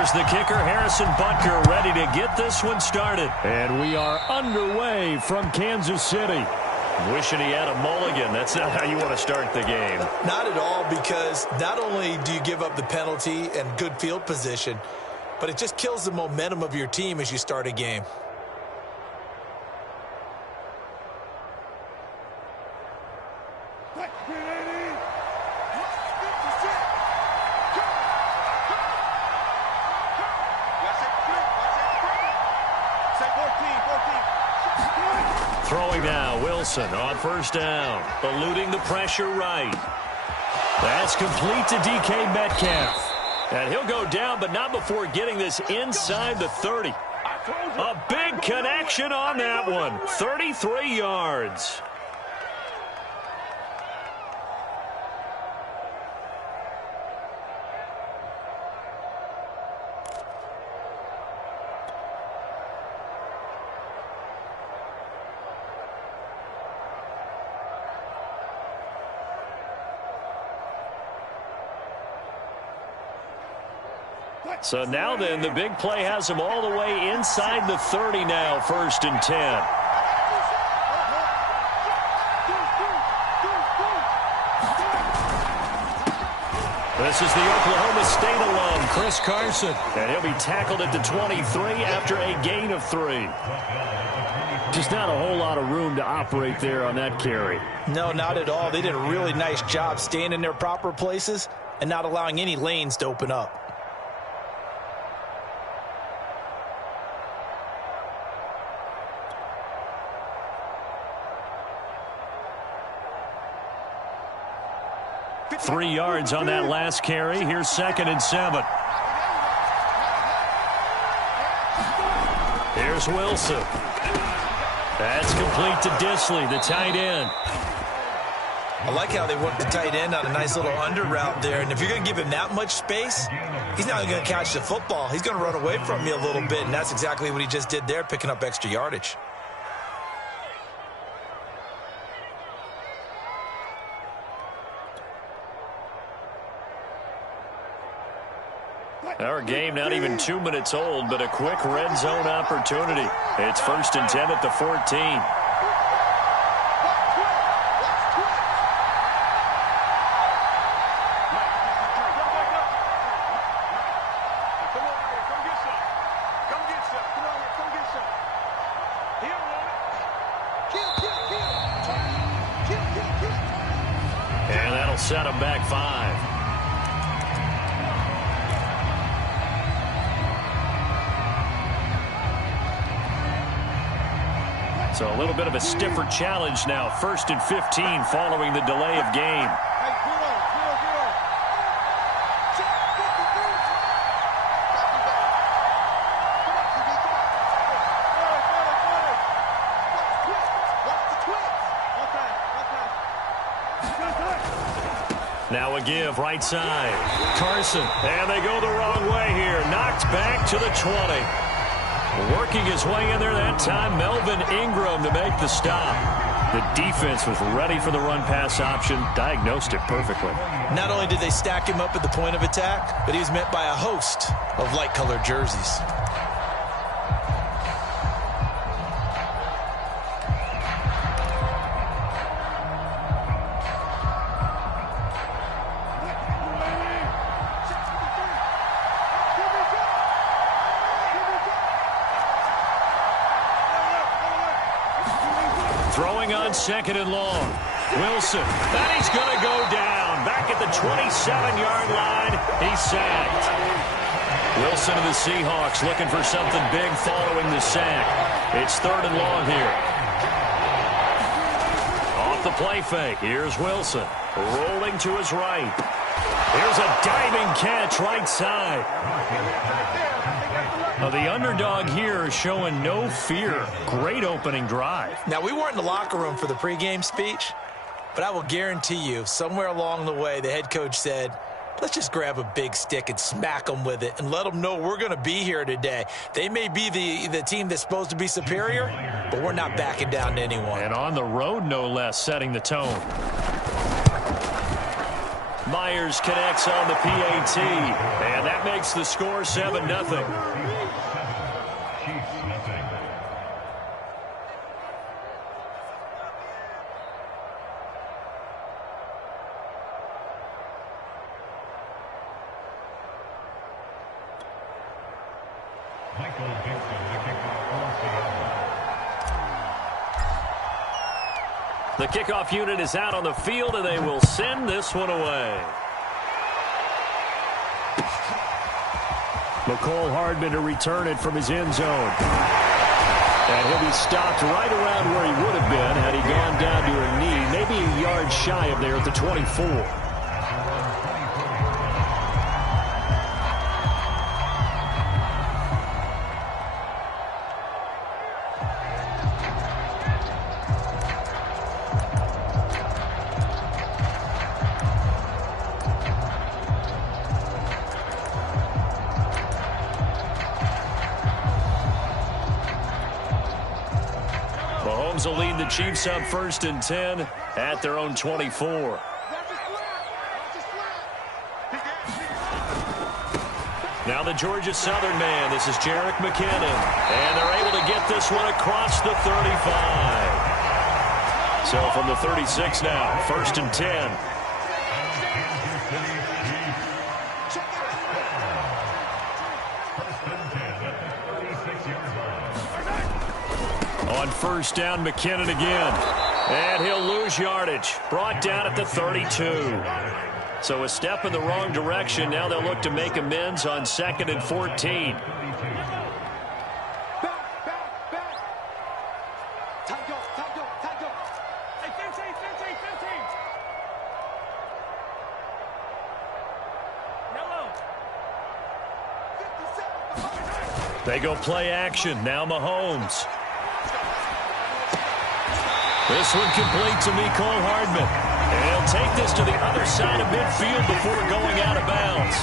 Here's the kicker, Harrison Butker, ready to get this one started. And we are underway from Kansas City. Wishing he had a mulligan. That's not how you want to start the game. Not at all, because not only do you give up the penalty and good field position, but it just kills the momentum of your team as you start a game. Throwing now, Wilson on first down, eluding the pressure right. That's complete to DK Metcalf. And he'll go down, but not before getting this inside the 30. A big connection on that one, 33 yards. So now then, the big play has him all the way inside the 30 now, 1st and 10. This is the Oklahoma State alum, Chris Carson. And he'll be tackled at the 23 after a gain of 3. Just not a whole lot of room to operate there on that carry. No, not at all. They did a really nice job staying in their proper places and not allowing any lanes to open up. Three yards on that last carry. Here's 2nd and 7. Here's Wilson. That's complete to Disley, the tight end. I like how they work the tight end on a nice little under route there. And if you're going to give him that much space, he's not going to catch the football. He's going to run away from you a little bit, and that's exactly what he just did there, picking up extra yardage. Our game not even 2 minutes old, but a quick red zone opportunity. It's 1st and 10 at the 14. And that'll set him back 5. So a little bit of a stiffer challenge now. 1st and 15 following the delay of game. Now a give right side. Carson. And they go the wrong way here. Knocked back to the 20. Working his way in there that time, Melvin Ingram to make the stop. The defense was ready for the run-pass option, diagnosed it perfectly. Not only did they stack him up at the point of attack, but he was met by a host of light-colored jerseys. Throwing on 2nd and long. Wilson. And he's going to go down. Back at the 27-yard line. He's sacked. Wilson of the Seahawks looking for something big following the sack. It's 3rd and long here. Off the play fake. Here's Wilson. Rolling to his right. Here's a diving catch right side. The underdog here is showing no fear. Great opening drive. Now, we weren't in the locker room for the pregame speech, but I will guarantee you somewhere along the way the head coach said, let's just grab a big stick and smack them with it and let them know we're going to be here today. They may be the team that's supposed to be superior, but we're not backing down to anyone. And on the road, no less, setting the tone. Myers connects on the PAT, and that makes the score 7-0. The kickoff unit is out on the field, and they will send this one away. McCole Hardman to return it from his end zone. And he'll be stopped right around where he would have been had he gone down to a knee, maybe a yard shy of there at the 24. Mahomes will lead the Chiefs up 1st and 10 at their own 24. Now the Georgia Southern man. This is Jerick McKinnon. And they're able to get this one across the 35. So from the 36 now, 1st and 10. On 1st down, McKinnon again. And he'll lose yardage. Brought down at the 32. So a step in the wrong direction. Now they'll look to make amends on 2nd and 14. They go play action. Now Mahomes. This one complete to Mecole Hardman. And he'll take this to the other side of midfield before going out of bounds.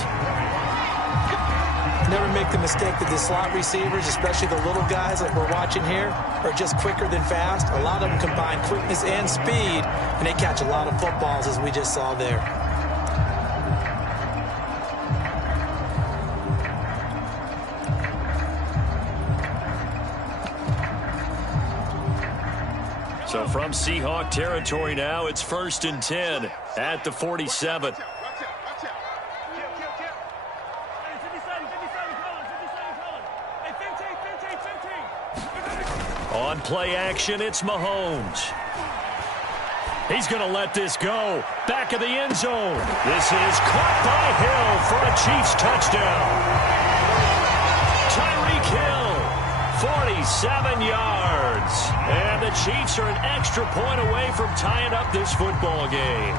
Never make the mistake that the slot receivers, especially the little guys like we're watching here, are just quicker than fast. A lot of them combine quickness and speed, and they catch a lot of footballs, as we just saw there. So from Seahawk territory now, it's 1st and 10 at the 47. On play action, it's Mahomes. He's going to let this go. Back of the end zone. This is caught by Hill for a Chiefs touchdown. Tyreek Hill, 47 yards. And the Chiefs are an extra point away from tying up this football game.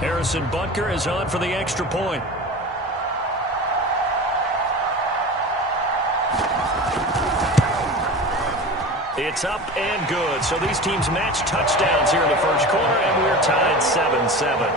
Harrison Butker is on for the extra point. It's up and good. So these teams match touchdowns here in the first quarter, and we're tied 7-7.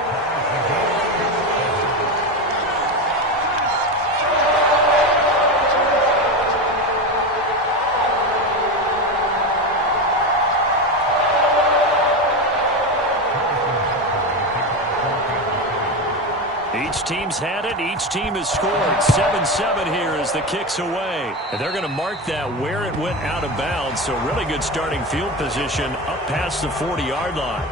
Each team's had it. Each team has scored. 7-7 here as the kick's away. And they're going to mark that where it went out of bounds. So really good starting field position up past the 40-yard line.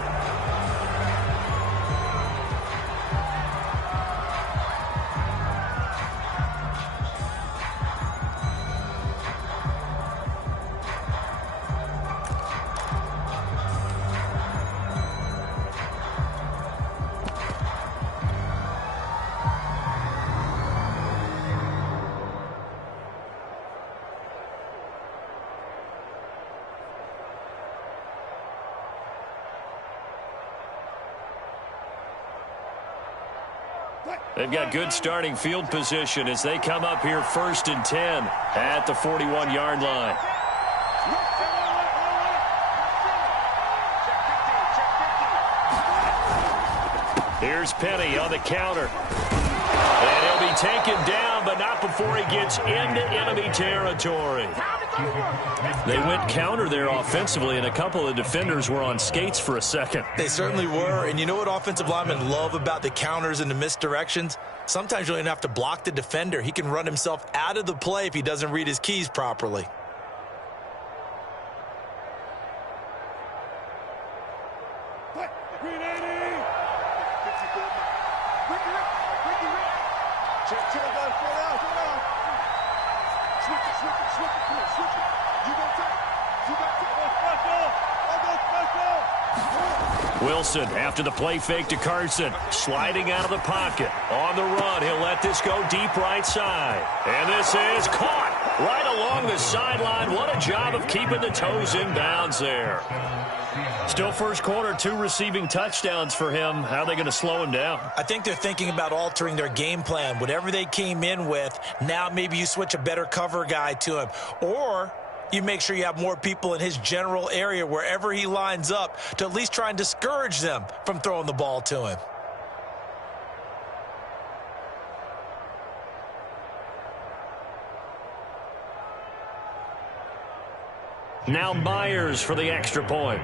They've got good starting field position as they come up here 1st and 10 at the 41-yard line. Here's Penny on the counter. And he'll be taken down, but not before he gets into enemy territory. They went counter there offensively, and a couple of defenders were on skates for a second. They certainly were, and you know what offensive linemen love about the counters and the misdirections? Sometimes you don't even have to block the defender. He can run himself out of the play if he doesn't read his keys properly. Wilson, after the play fake to Carson, sliding out of the pocket. On the run, he'll let this go deep right side. And this is caught right along the sideline. What a job of keeping the toes in bounds there. Still first quarter, 2 receiving touchdowns for him. How are they going to slow him down? I think they're thinking about altering their game plan. Whatever they came in with, now maybe you switch a better cover guy to him. Or you make sure you have more people in his general area wherever he lines up to at least try and discourage them from throwing the ball to him. Now Myers for the extra point.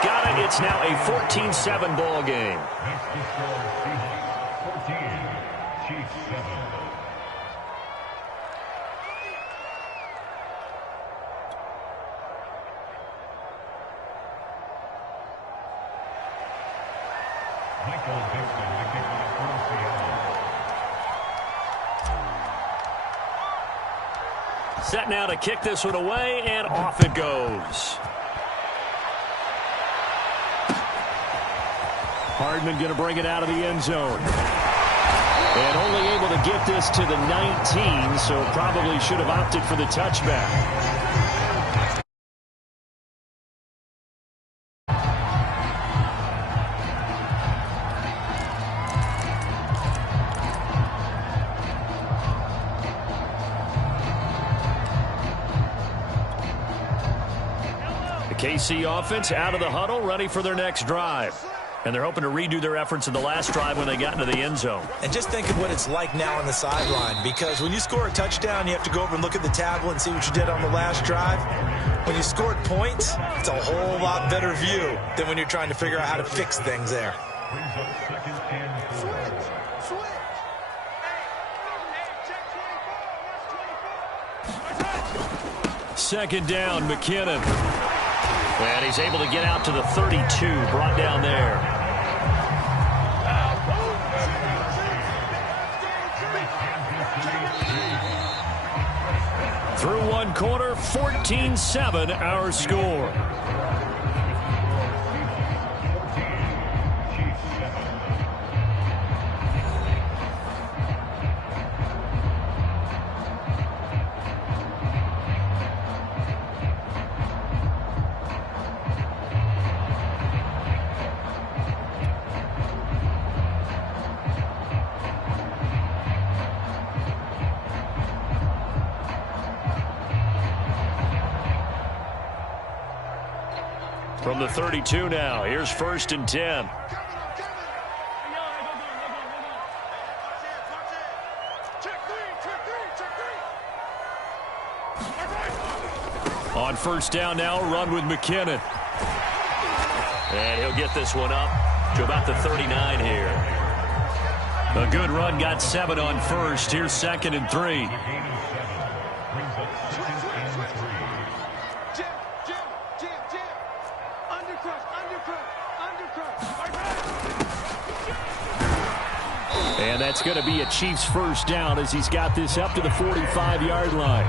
Got it. It's now a 14-7 ball game. Set now to kick this one away, and off it goes. Hardman going to bring it out of the end zone. And only able to get this to the 19, so probably should have opted for the touchback. The KC offense out of the huddle, ready for their next drive. And they're hoping to redo their efforts in the last drive when they got into the end zone. And just think of what it's like now on the sideline, because when you score a touchdown, you have to go over and look at the tablet and see what you did on the last drive. When you scored points, it's a whole lot better view than when you're trying to figure out how to fix things there. Second down, McKinnon. And he's able to get out to the 32, brought down there. Through one quarter, 14-7 our score. From the 32 now, here's 1st and 10. On 1st down now, run with McKinnon. And he'll get this one up to about the 39 here. A good run, got 7 on 1st. Here's 2nd and 3. And that's going to be a Chiefs 1st down as he's got this up to the 45-yard line.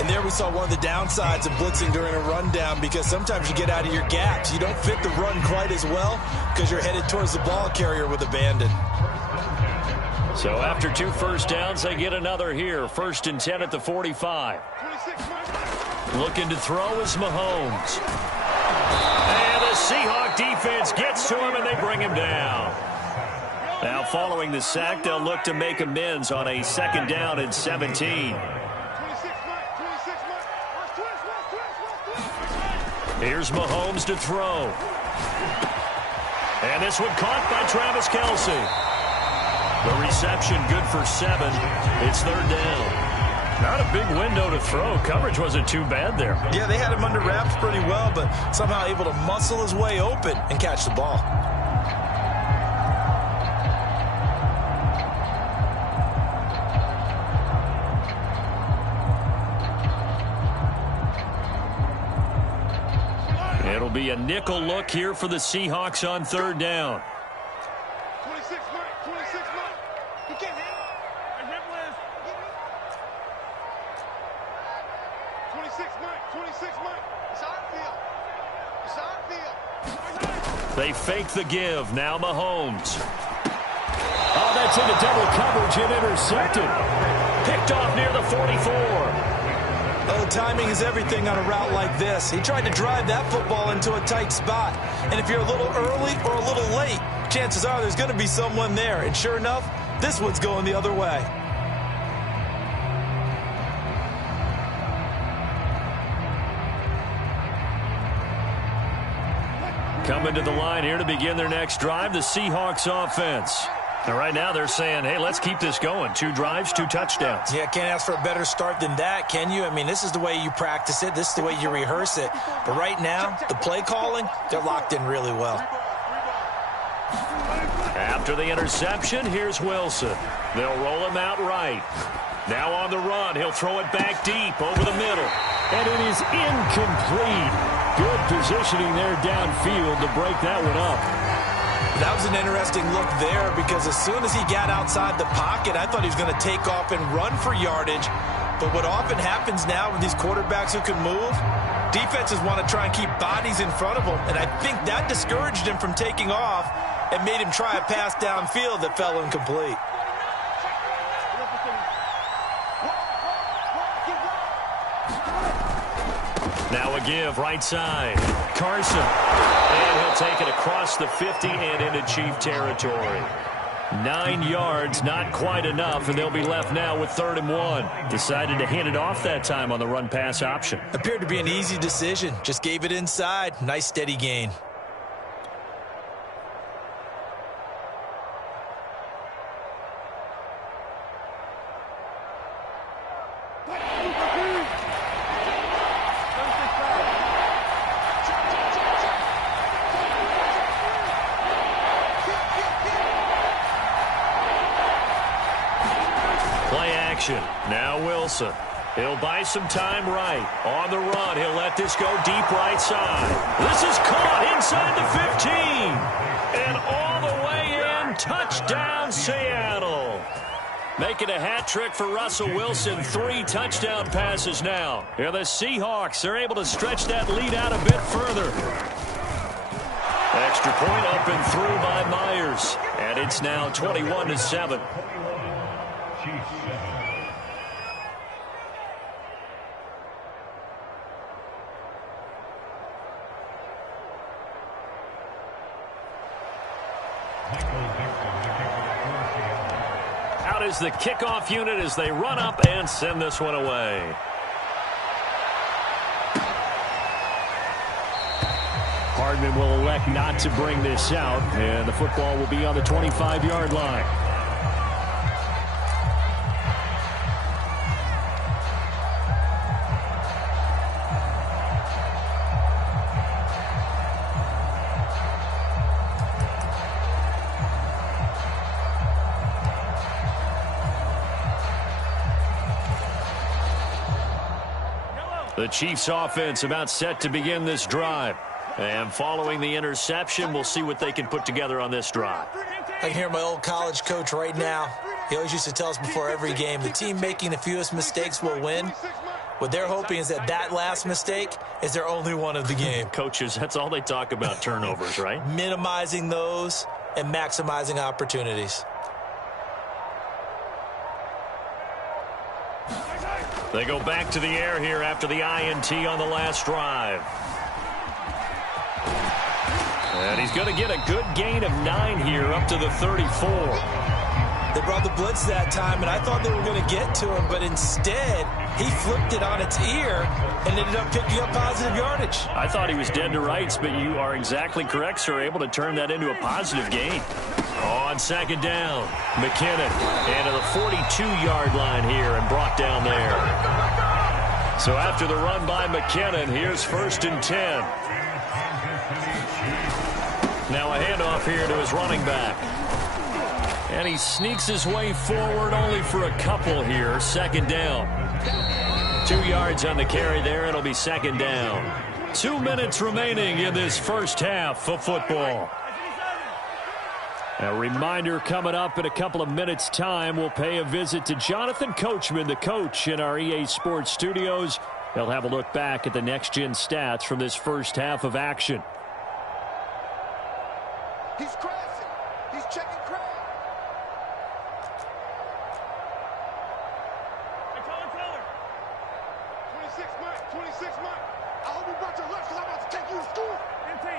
And there we saw one of the downsides of blitzing during a rundown, because sometimes you get out of your gaps. You don't fit the run quite as well because you're headed towards the ball carrier with abandon. So after 2 first downs, they get another here. 1st and 10 at the 45. Looking to throw is Mahomes. And the Seahawk defense gets to him, and they bring him down. Now following the sack, they'll look to make amends on a 2nd down and 17. Here's Mahomes to throw. And this one caught by Travis Kelce. The reception good for 7. It's 3rd down. Not a big window to throw. Coverage wasn't too bad there. Yeah, they had him under wraps pretty well, but somehow able to muscle his way open and catch the ball. It'll be a nickel look here for the Seahawks on 3rd down. 26, Mike. 26, Mike. You can't hit. I rip list. 26, Mike. 26, Mike. It's our field. It's our field. They fake the give. Now Mahomes. Oh, that's into double coverage and intercepted. Picked off near the 44. Oh, timing is everything on a route like this. He tried to drive that football into a tight spot. And if you're a little early or a little late, chances are there's going to be someone there. And sure enough, this one's going the other way. Coming to the line here to begin their next drive, the Seahawks offense. And right now they're saying, hey, let's keep this going. 2 drives, 2 touchdowns. Yeah, can't ask for a better start than that, can you? I mean, this is the way you practice it. This is the way you rehearse it. But right now, the play calling, they're locked in really well. After the interception, here's Wilson. They'll roll him out right. Now on the run, he'll throw it back deep over the middle. And it is incomplete. Good positioning there downfield to break that one up. That was an interesting look there because as soon as he got outside the pocket, I thought he was going to take off and run for yardage. But what often happens now with these quarterbacks who can move, defenses want to try and keep bodies in front of them. And I think that discouraged him from taking off and made him try a pass downfield that fell incomplete. Now a give, right side. Carson. And he'll take it across the 50 and into Chief territory. 9 yards, not quite enough, and they'll be left now with 3rd and 1. Decided to hand it off that time on the run-pass option. Appeared to be an easy decision. Just gave it inside. Nice steady gain. Now Wilson. He'll buy some time right. On the run, he'll let this go deep right side. This is caught inside the 15. And all the way in, touchdown Seattle. Making a hat trick for Russell Wilson. 3 touchdown passes now. Here the Seahawks are able to stretch that lead out a bit further. Extra point up and through by Myers. And it's now 21-7. Out is the kickoff unit as they run up and send this one away. Hardman will elect not to bring this out, and the football will be on the 25-yard line. The Chiefs offense about set to begin this drive. And following the interception, we'll see what they can put together on this drive. I can hear my old college coach right now. He always used to tell us before every game, the team making the fewest mistakes will win. What they're hoping is that that last mistake is their only one of the game. Coaches, that's all they talk about, turnovers, right? Minimizing those and maximizing opportunities. They go back to the air here after the INT on the last drive. And he's going to get a good gain of 9 here up to the 34. They brought the blitz that time, and I thought they were going to get to him, but instead, he flipped it on its ear and ended up picking up positive yardage. I thought he was dead to rights, but you are exactly correct, sir. Able to turn that into a positive gain. On second down, McKinnon into the 42-yard line here and brought down there. So after the run by McKinnon, here's 1st and 10. Now a handoff here to his running back. And he sneaks his way forward only for a couple here. 2nd down. 2 yards on the carry there. It'll be 2nd down. 2 minutes remaining in this first half of football. A reminder coming up in a couple of minutes' time. We'll pay a visit to Jonathan Coachman, the coach in our EA Sports studios. They'll have a look back at the next-gen stats from this first half of action. He's crashing. He's checking crash. Hey, Tyler. 26 Mike. 26 Mike. I hope you brought your lunch because I'm about to take you to school. 15.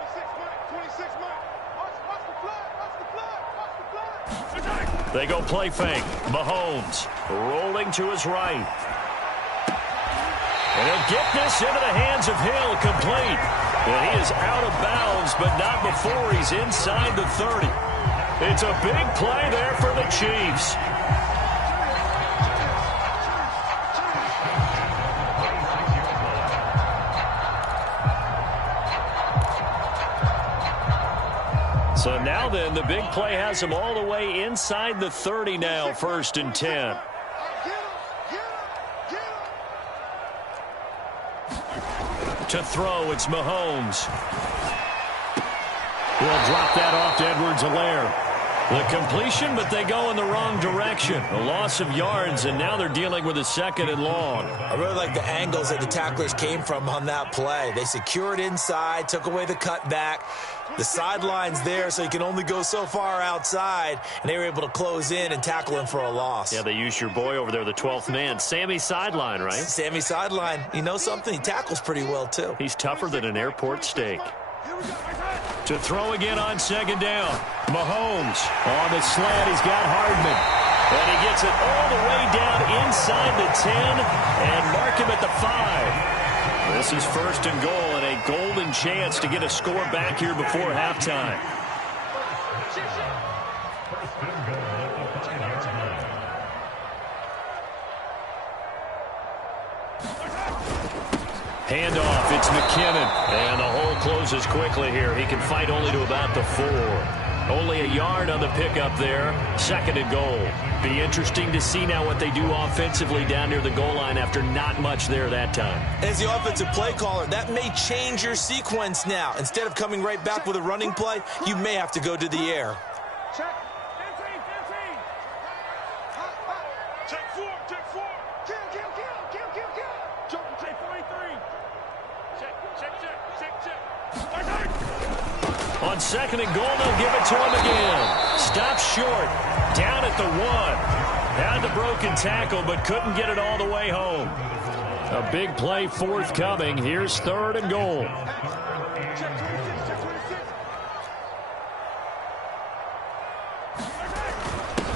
26 Mike. 26 Mike. Watch the flag. Watch the flag. Watch the flag. They go play fake. Mahomes rolling to his right. And he'll get this into the hands of Hill, complete. And he is out of bounds, but not before he's inside the 30. It's a big play there for the Chiefs. So now then, the big play has him all the way inside the 30 now, 1st and 10. To throw, it's Mahomes. He'll drop that off to Edwards-Helaire. The completion, but they go in the wrong direction. A loss of yards, and now they're dealing with a 2nd and long. I really like the angles that the tacklers came from on that play. They secured inside, took away the cutback. The sideline's there, so you can only go so far outside, and they were able to close in and tackle him for a loss. Yeah, they used your boy over there, the 12th man. Sammy Sideline, right? Sammy Sideline. You know something? He tackles pretty well, too. He's tougher than an airport steak. To throw again on 2nd down. Mahomes on the slant. He's got Hardman. And he gets it all the way down inside the 10 and mark him at the 5. This is 1st and goal and a golden chance to get a score back here before halftime. Handoff, it's McKinnon. And the hole closes quickly here. He can fight only to about the 4. Only a yard on the pickup there. 2nd and goal. Be interesting to see now what they do offensively down near the goal line after not much there that time. As the offensive play caller, that may change your sequence now. Instead of coming right back with a running play, you may have to go to the air. Check. 15. Check 4. Check 4. Kill. Jump to check 43. Check. On 2nd and goal, they'll give it to him again. Stops short. Down at the 1. Had the broken tackle, but couldn't get it all the way home. A big play forthcoming. Here's 3rd and goal. Check 26.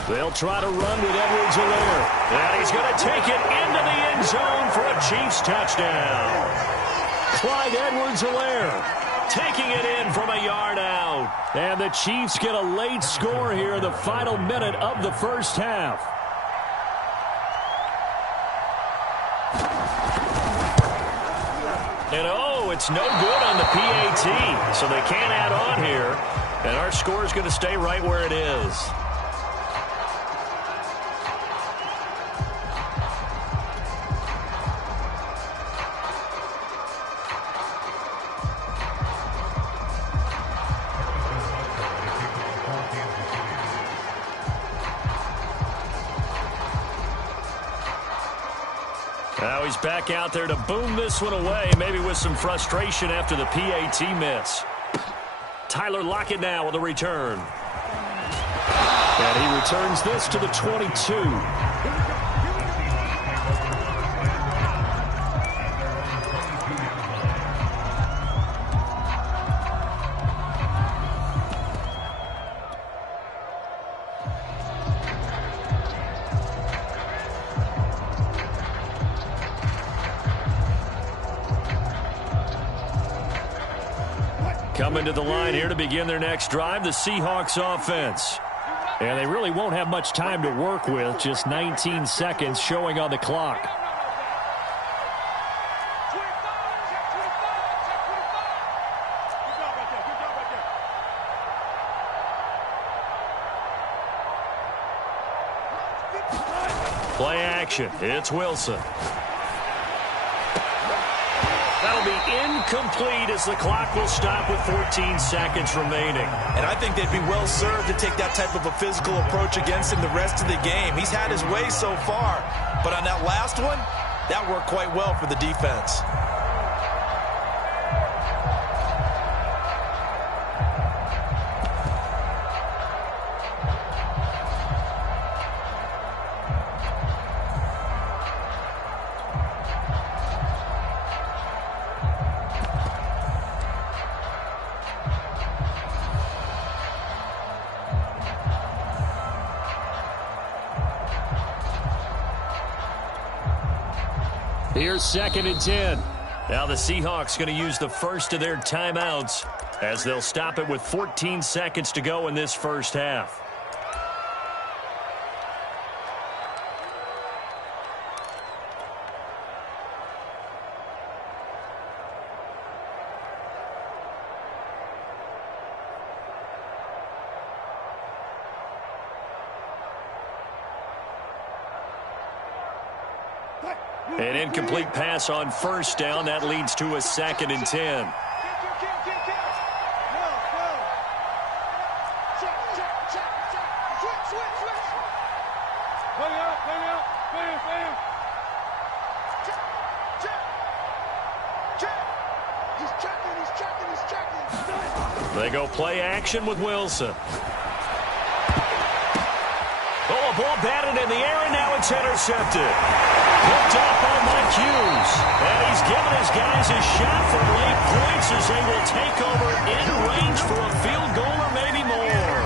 They'll try to run with Edwards-Helaire. And he's going to take it into the end zone for a Chiefs touchdown. Clyde Edwards-Helaire taking it in from a yard out. And the Chiefs get a late score here in the final minute of the first half. And oh, it's no good on the PAT. So they can't add on here. And our score is going to stay right where it is. Now he's back out there to boom this one away, maybe with some frustration after the PAT miss. Tyler Lockett now with a return. And he returns this to the 22. Coming to the line here to begin their next drive, the Seahawks offense. And they really won't have much time to work with, just 19 seconds showing on the clock. Play action. It's Wilson. That'll be incomplete as the clock will stop with 14 seconds remaining. And I think they'd be well served to take that type of a physical approach against him the rest of the game. He's had his way so far, but on that last one, that worked quite well for the defense. Here's 2nd and 10. Now the Seahawks going to use the first of their timeouts as they'll stop it with 14 seconds to go in this first half. An incomplete pass on first down. That leads to a 2nd and 10. They go play action with Wilson. Oh, a ball batted in the air, and now it's intercepted. Picked up by Mike Hughes. And he's given his guys a shot for late points as they will take over in range for a field goal or maybe more.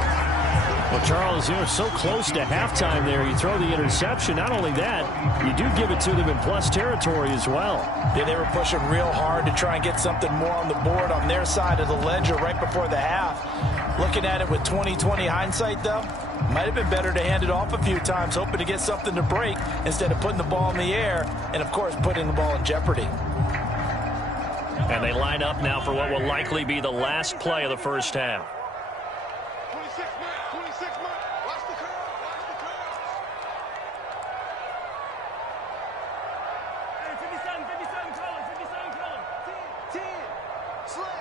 Well, Charles, you're so close to halftime there. You throw the interception. Not only that, you do give it to them in plus territory as well. Yeah, they were pushing real hard to try and get something more on the board on their side of the ledger right before the half. Looking at it with 20/20 hindsight, though, might have been better to hand it off a few times, hoping to get something to break instead of putting the ball in the air and, of course, putting the ball in jeopardy. And they line up now for what will likely be the last play of the first half. 26 months. Watch the curve. Watch the curve. Hey, 57 color. 57 color. 10. Slam.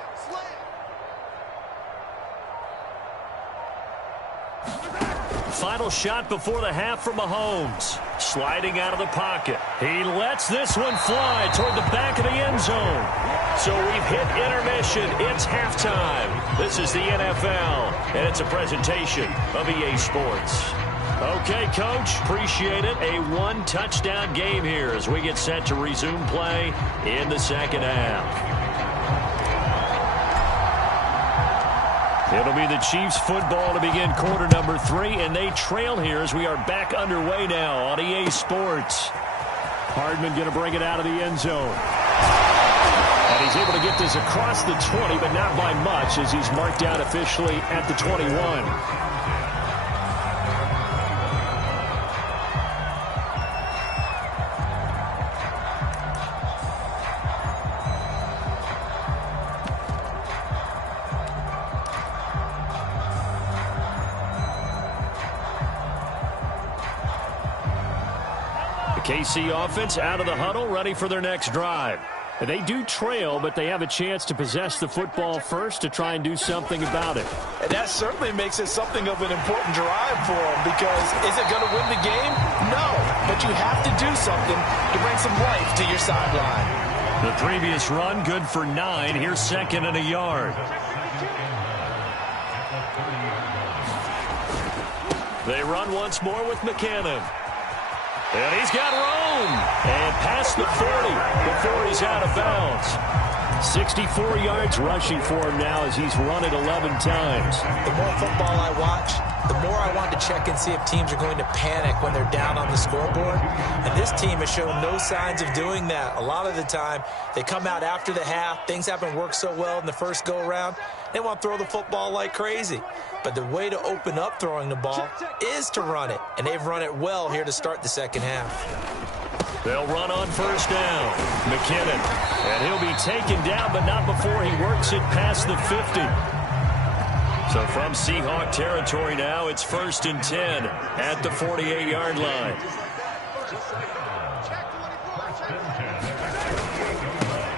Final shot before the half from Mahomes. Sliding out of the pocket. He lets this one fly toward the back of the end zone. So we've hit intermission. It's halftime. This is the NFL, and it's a presentation of EA Sports. Okay, Coach, appreciate it. A one-touchdown game here as we get set to resume play in the second half. It'll be the Chiefs football to begin quarter number 3, and they trail here as we are back underway now on EA Sports. Hardman going to bring it out of the end zone. And he's able to get this across the 20, but not by much as he's marked out officially at the 21. KC offense out of the huddle, ready for their next drive. They do trail, but they have a chance to possess the football first to try and do something about it. And that certainly makes it something of an important drive for them, because is it going to win the game? No, but you have to do something to bring some life to your sideline. The previous run good for 9. Here's 2nd and a yard. They run once more with McKinnon. And he's got room. And past the 40 before he's out of bounds. 64 yards rushing for him now as he's run it 11 times. The more football I watch, the more I want to check and see if teams are going to panic when they're down on the scoreboard. And this team has shown no signs of doing that. A lot of the time, they come out after the half. Things haven't worked so well in the first go-around. They want to throw the football like crazy. But the way to open up throwing the ball is to run it. And they've run it well here to start the second half. They'll run on first down. McKinnon. And he'll be taken down, but not before he works it past the 50. So from Seahawk territory now, it's 1st and 10 at the 48-yard line.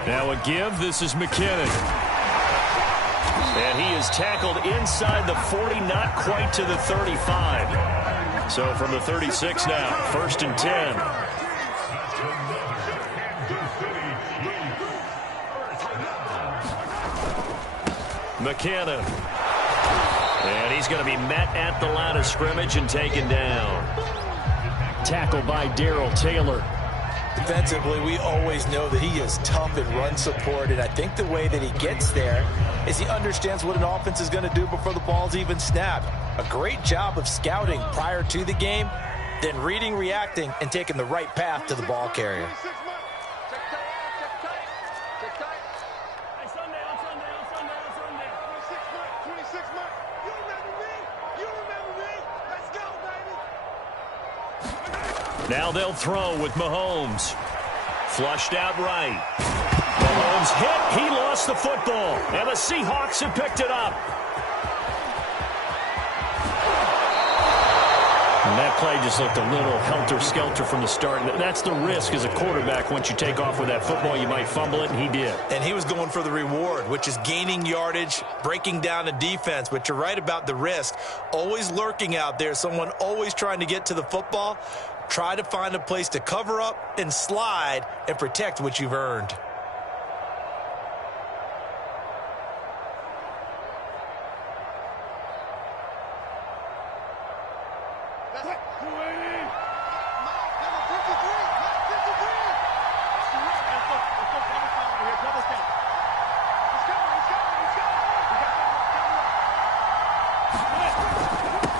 Now a give. This is McKinnon. And he is tackled inside the 40, not quite to the 35. So from the 36 now, 1st and 10. McKinnon. And he's going to be met at the line of scrimmage and taken down. Tackled by Darrell Taylor. Defensively, we always know that he is tough in run support, and I think the way that he gets there is he understands what an offense is going to do before the ball's even snapped. A great job of scouting prior to the game, then reading, reacting, and taking the right path to the ball carrier. Now they'll throw with Mahomes. Flushed out right. Mahomes hit. He lost the football. And the Seahawks have picked it up. And that play just looked a little helter-skelter from the start. That's the risk as a quarterback. Once you take off with that football, you might fumble it, and he did. And he was going for the reward, which is gaining yardage, breaking down the defense. But you're right about the risk. Always lurking out there, someone always trying to get to the football. Try to find a place to cover up and slide and protect what you've earned.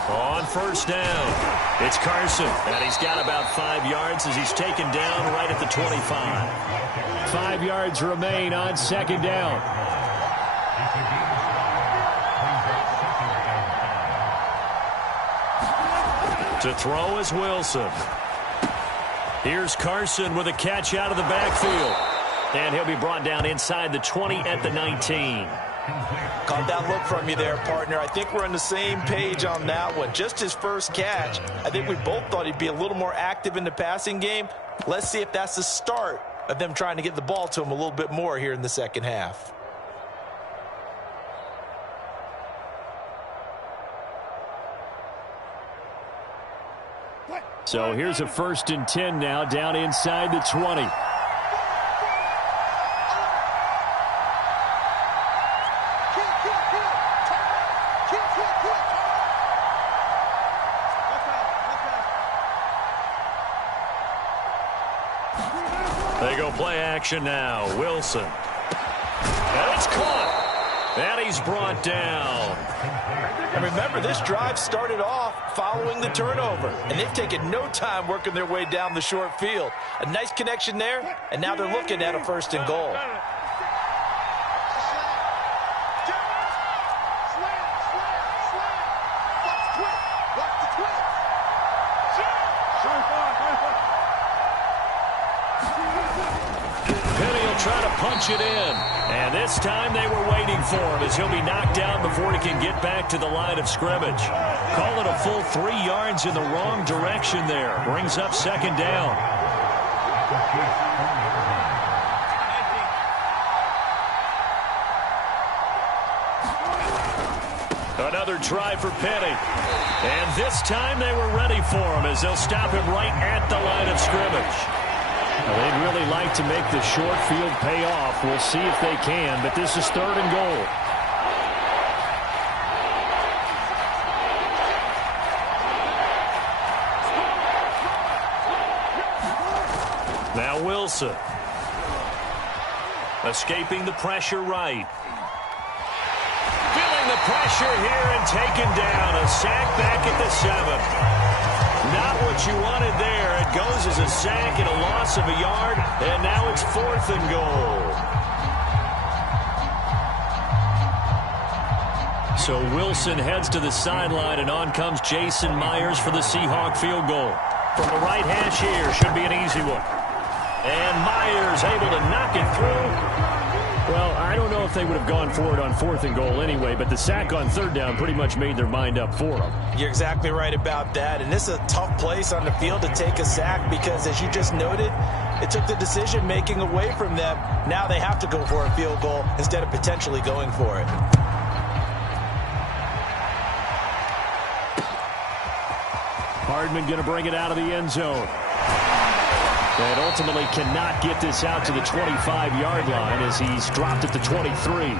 On first down. It's Carson, and he's got about 5 yards as he's taken down right at the 25. 5 yards remain on second down. To throw is Wilson. Here's Carson with a catch out of the backfield. And he'll be brought down inside the 20 at the 19. Caught that look from you there, partner. I think we're on the same page on that one. Just his first catch. I think we both thought he'd be a little more active in the passing game. Let's see if that's the start of them trying to get the ball to him a little bit more here in the second half. So here's a 1st and 10 now down inside the 20. They go play action now. Wilson. And it's caught. And he's brought down. And remember, this drive started off following the turnover. And they've taken no time working their way down the short field. A nice connection there. And now they're looking at a 1st and goal. Try to punch it in. And this time they were waiting for him as he'll be knocked down before he can get back to the line of scrimmage. Call it a full 3 yards in the wrong direction there. Brings up second down. Another try for Penny. And this time they were ready for him as they'll stop him right at the line of scrimmage. Well, they'd really like to make the short field pay off. We'll see if they can, but this is 3rd and goal. Now Wilson. Escaping the pressure right. Feeling the pressure here and taken down. A sack back at the 7. Not what you wanted there. It goes as a sack and a loss of a yard, and now it's 4th and goal. So Wilson heads to the sideline, and on comes Jason Myers for the Seahawk field goal. From the right hash here, should be an easy one. And Myers able to knock it through. Well, I don't know if they would have gone for it on 4th and goal anyway, but the sack on 3rd down pretty much made their mind up for them. You're exactly right about that, and this is a tough place on the field to take a sack because, as you just noted, it took the decision-making away from them. Now they have to go for a field goal instead of potentially going for it. Hardman going to bring it out of the end zone. And ultimately cannot get this out to the 25-yard line as he's dropped at the 23.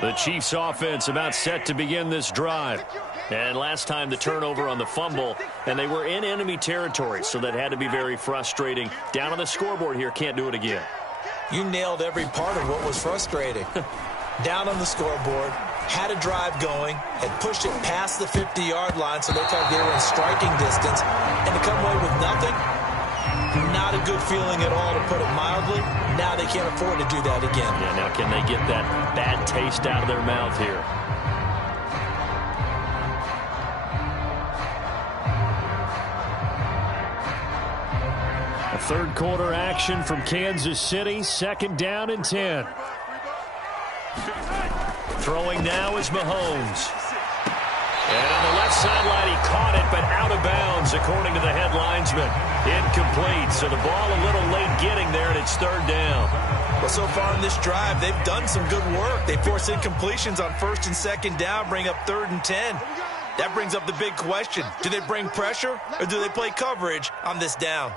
The Chiefs offense about set to begin this drive. And last time the turnover on the fumble, and they were in enemy territory, so that had to be very frustrating. Down on the scoreboard here, can't do it again. You nailed every part of what was frustrating. Down on the scoreboard, had a drive going, had pushed it past the 50-yard line, so they thought they were in striking distance, and to come away with nothing, not a good feeling at all, to put it mildly. Now they can't afford to do that again. Yeah, now can they get that bad taste out of their mouth here? A third quarter action from Kansas City. 2nd down and 10. Throwing now is Mahomes. And on the left sideline, he caught it, but out of bounds, according to the head linesman. Incomplete, so the ball a little late getting there, and it's 3rd down. Well, so far in this drive, they've done some good work. They force incompletions on 1st and 2nd down, bring up 3rd and 10. That brings up the big question. Do they bring pressure, or do they play coverage on this down?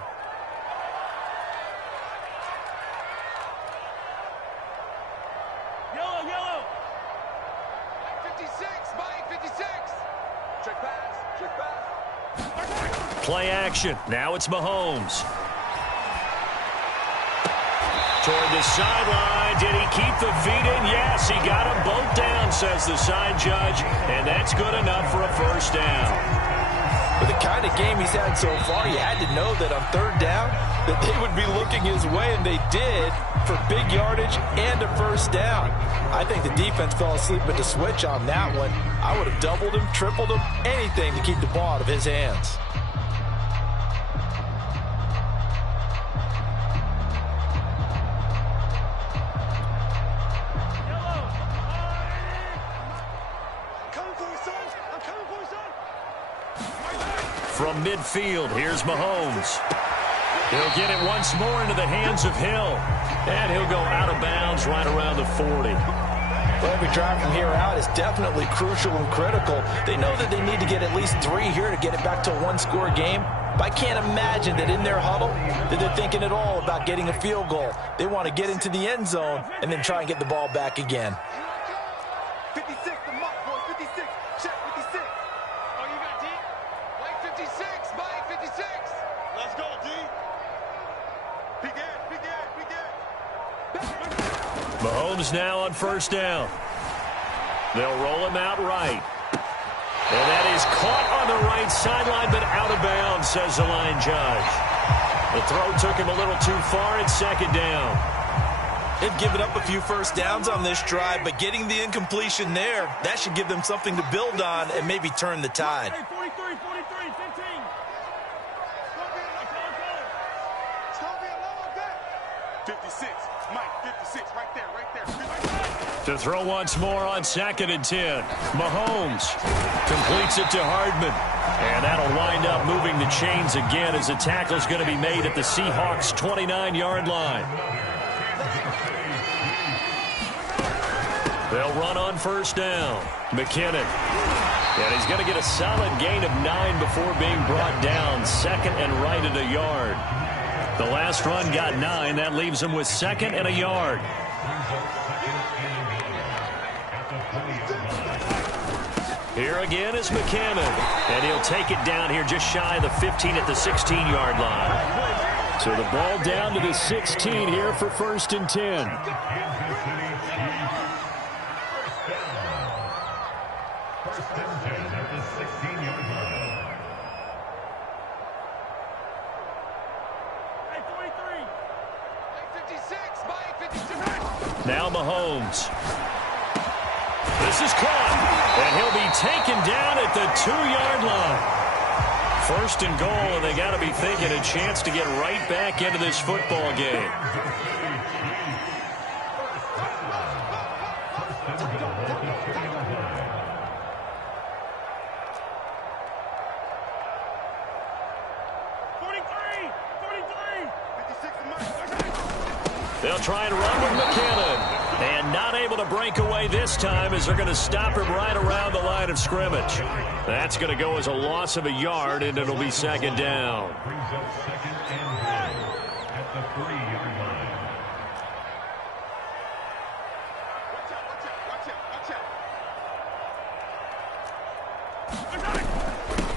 Yellow. 56, Mike, 56. Check pass. Play action. Now it's Mahomes. Toward the sideline. Did he keep the feet in? Yes, he got them both down, says the side judge. And that's good enough for a 1st down. With the kind of game he's had so far, you had to know that on 3rd down that they would be looking his way, and they did, for big yardage and a 1st down. I think the defense fell asleep at the switch on that one. I would have doubled him, tripled him, anything to keep the ball out of his hands. From midfield, here's Mahomes. He'll get it once more into the hands of Hill. And he'll go out of bounds right around the 40. Well, every drive from here out is definitely crucial and critical. They know that they need to get at least 3 here to get it back to a 1-score game. But I can't imagine that in their huddle that they're thinking at all about getting a field goal. They want to get into the end zone and then try and get the ball back again. 56, the mark, boy, 56. Check 56. Oh, you got D? Mike 56, Mike 56. Let's go, D. Big Ed. Mahomes now on 1st down. They'll roll him out right. And that is caught on the right sideline, but out of bounds, says the line judge. The throw took him a little too far. It's 2nd down. They've given up a few 1st downs on this drive, but getting the incompletion there, that should give them something to build on and maybe turn the tide. 43, 15. It's going to be a long day. 56, Mike, 56, right there. To throw once more on 2nd and 10. Mahomes completes it to Hardman. And that'll wind up moving the chains again as the tackle's going to be made at the Seahawks' 29-yard line. They'll run on first down. McKinnon. And he's going to get a solid gain of 9 before being brought down. Second and right at a yard. The last run got 9. That leaves him with second and a yard. Here again is McKinnon. And he'll take it down here just shy of the 15 at the 16-yard line. So the ball down to the 16 here for first and 10. Now Mahomes. This is caught, and he'll be taken down at the 2-yard line. First and goal, and they got to be thinking a chance to get right back into this football game. They'll try and run with McKinnon. And not able to break away this time as they're going to stop him right around the line of scrimmage. That's going to go as a loss of a yard, and it'll be second down.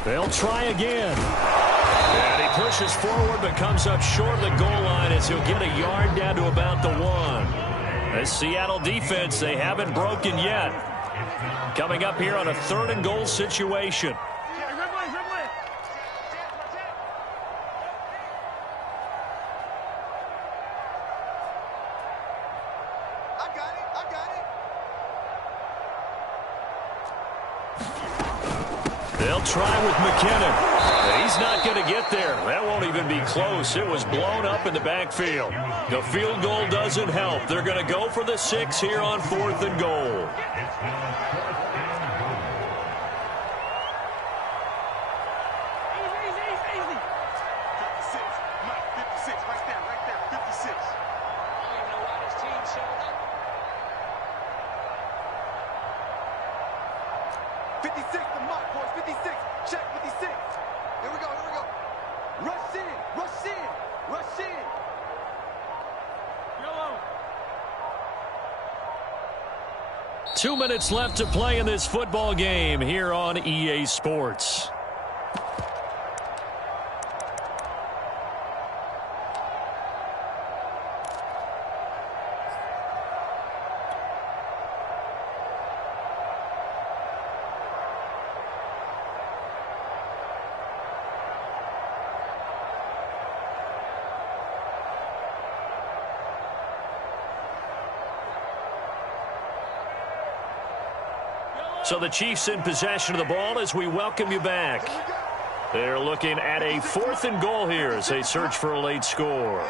They'll try again. And he pushes forward but comes up short of the goal line as he'll get a yard down to about the 1. This Seattle defense, they haven't broken yet. Coming up here on a 3rd and goal situation. They'll try with McKinnon. He's not going to get there. That won't even be close. It was blown up in the backfield. The field goal doesn't help. They're going to go for the 6 here on 4th and goal. Rush in. 2 minutes left to play in this football game here on EA Sports. So the Chiefs in possession of the ball as we welcome you back. They're looking at a 4th and goal here as they search for a late score.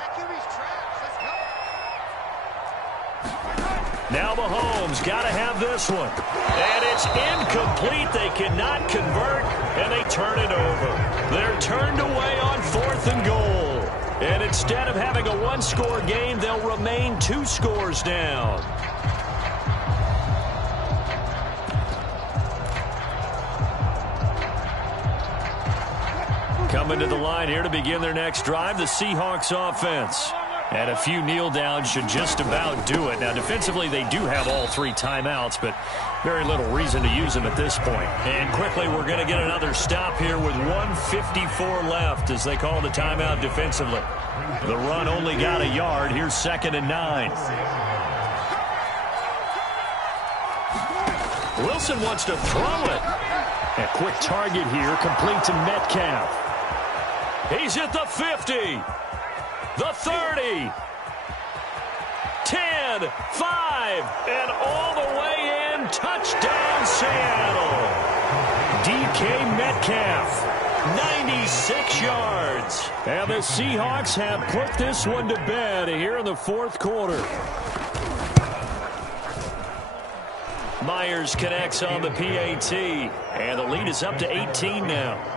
Now Mahomes got to have this one. And it's incomplete. They cannot convert, and they turn it over. They're turned away on 4th and goal. And instead of having a one-score game, they'll remain 2 scores down. Coming to the line here to begin their next drive, the Seahawks offense. And a few kneel downs should just about do it. Now, defensively, they do have all 3 timeouts, but very little reason to use them at this point. And quickly, we're going to get another stop here with 1:54 left as they call the timeout defensively. The run only got a yard. Here's 2nd and 9. Wilson wants to throw it. A quick target here, complete to Metcalf. He's at the 50, the 30, 10, 5, and all the way in. Touchdown, Seattle. DK Metcalf, 96 yards. And the Seahawks have put this one to bed here in the 4th quarter. Myers connects on the PAT, and the lead is up to 18 now.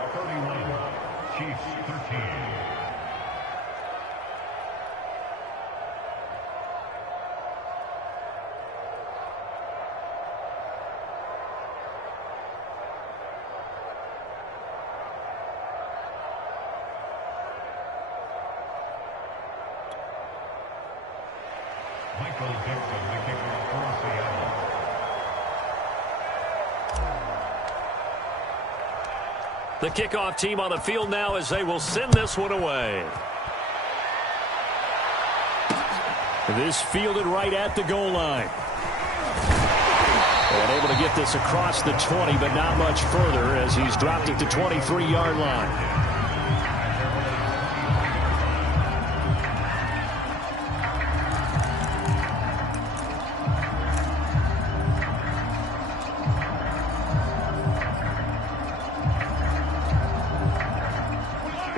The kickoff team on the field now as they will send this one away. This fielded right at the goal line. And able to get this across the 20, but not much further as he's dropped it to 23-yard line.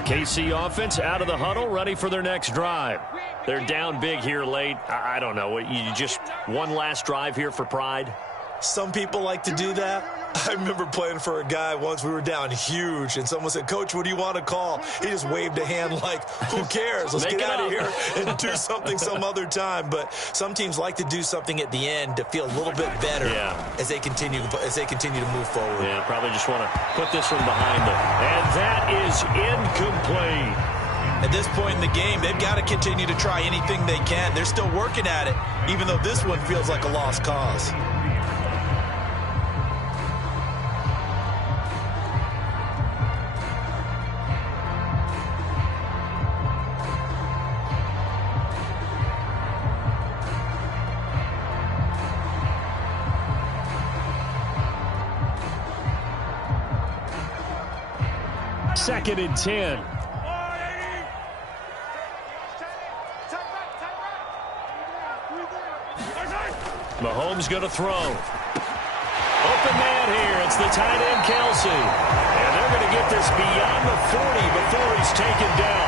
KC offense out of the huddle, ready for their next drive. They're down big here late. I don't know. You just one last drive here for pride? Some people like to do that. I remember playing for a guy once. We were down huge, and someone said, "Coach, what do you want to call?" He just waved a hand like, who cares? Let's get out of here and do something some other time. But some teams like to do something at the end to feel a little bit better as they continue to move forward. Yeah, probably just want to put this one behind them. And that is incomplete. At this point in the game, they've got to continue to try anything they can. They're still working at it, even though this one feels like a lost cause. Second and 10. Mahomes going to throw. Open man here. It's the tight end, Kelsey. And they're going to get this beyond the 40 before he's taken down.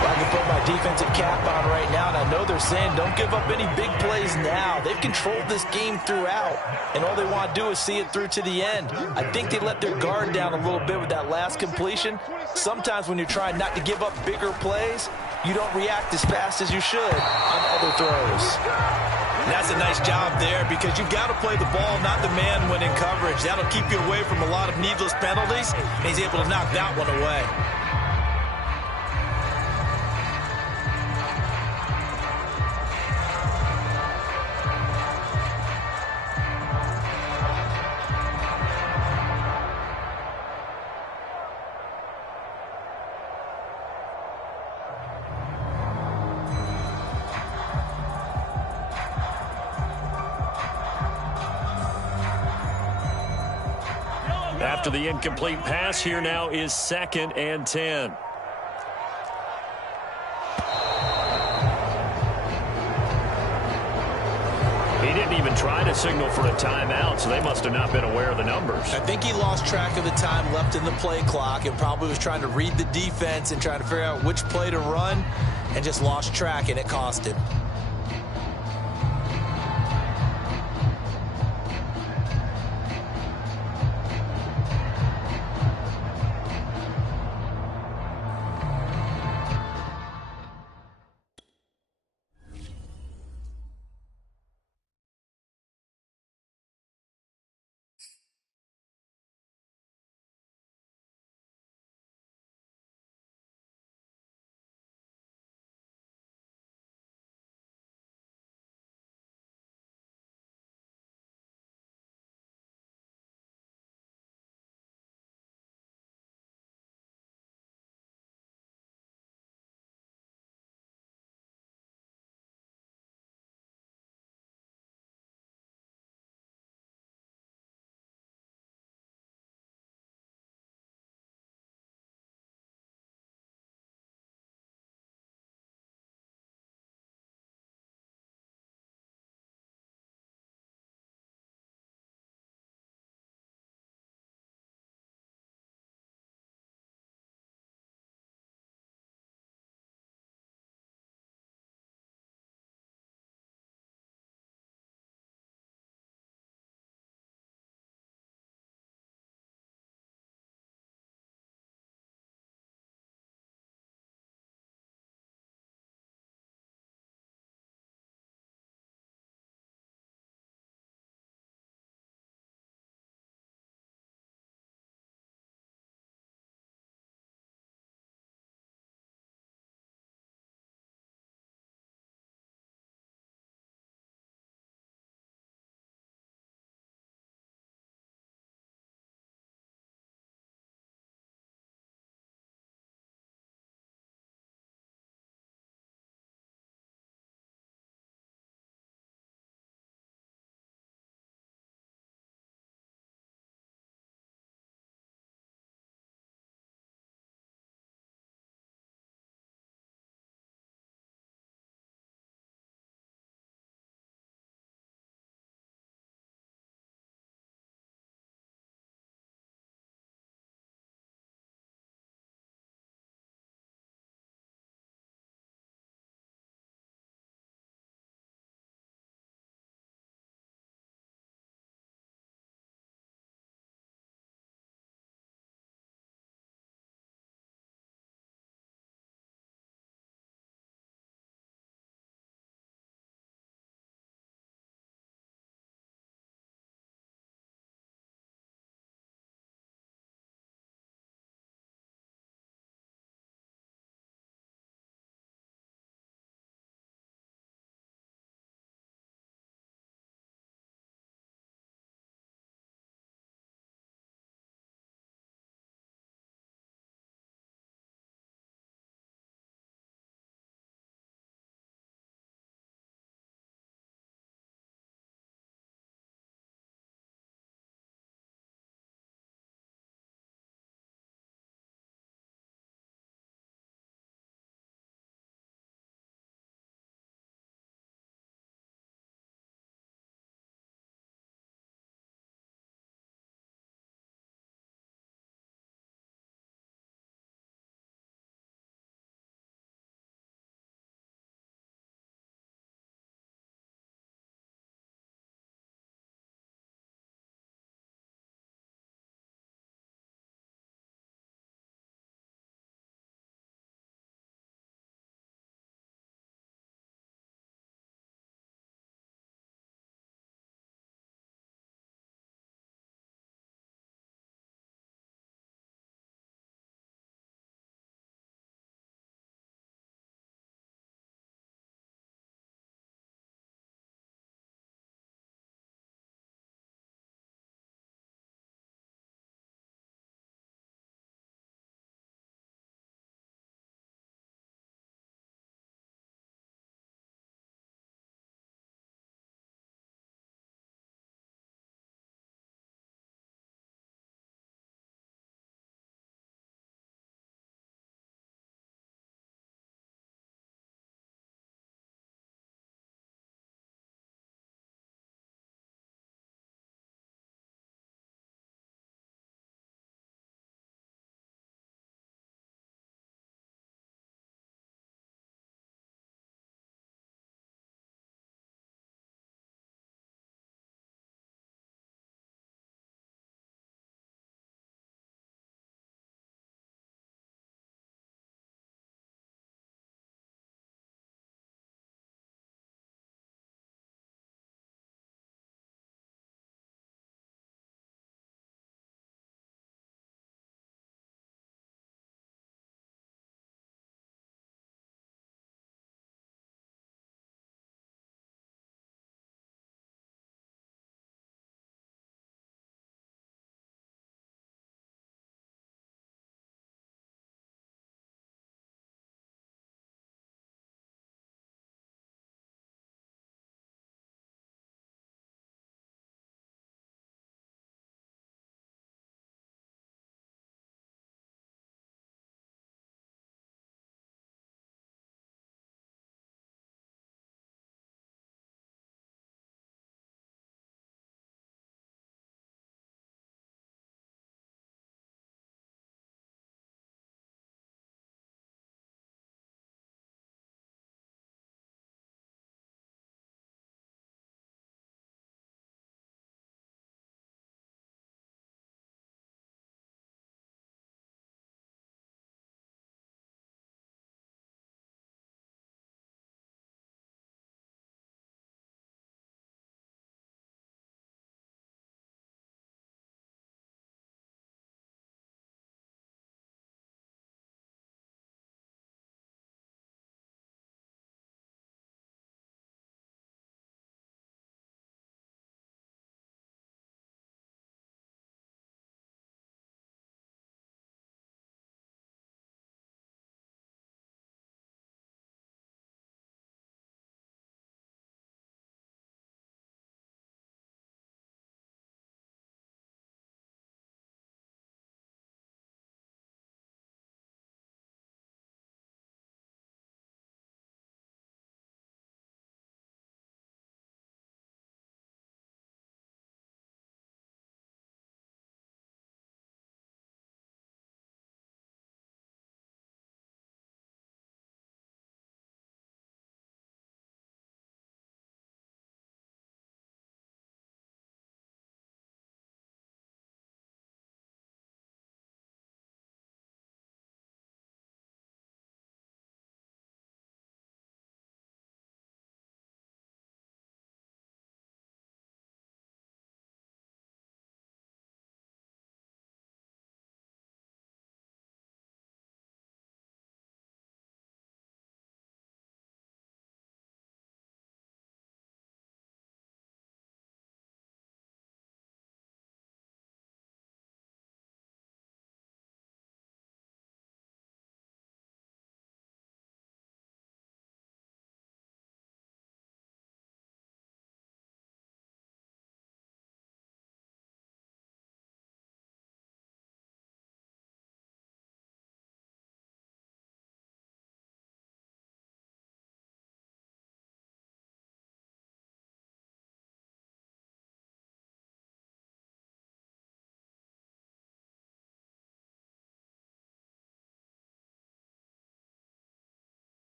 Well, I can put my defensive cap on right now, and I know they're saying don't give up any big plays now. They've controlled this game throughout, and all they want to do is see it through to the end. I think they let their guard down a little bit with that last completion. Sometimes when you're trying not to give up bigger plays, you don't react as fast as you should on other throws. And that's a nice job there because you've got to play the ball, not the man when in coverage. That'll keep you away from a lot of needless penalties, and he's able to knock that one away. After the incomplete pass, here now is 2nd and 10. He didn't even try to signal for a timeout, so they must have not been aware of the numbers. I think he lost track of the time left in the play clock and probably was trying to read the defense and trying to figure out which play to run and just lost track, and it cost him.